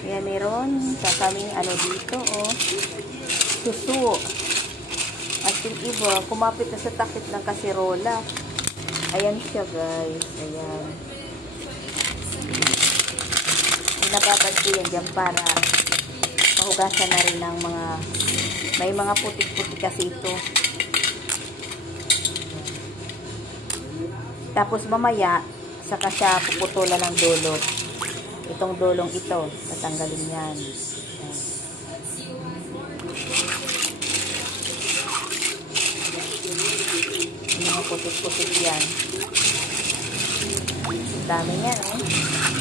Ayan, meron sa kaming ano dito, oh. Susu. At yung iba, kumapit na sa takip ng kasirola. Ayan siya, guys. Ayan. Nababad ko yan dyan para mahugasan na rin ng mga, may mga putik-putik kasi ito. Tapos mamaya, saka siya puputulan ng dulo. Itong dulong ito, tatanggalin yan. Yung mga putik-putik yan. Dami yan, eh.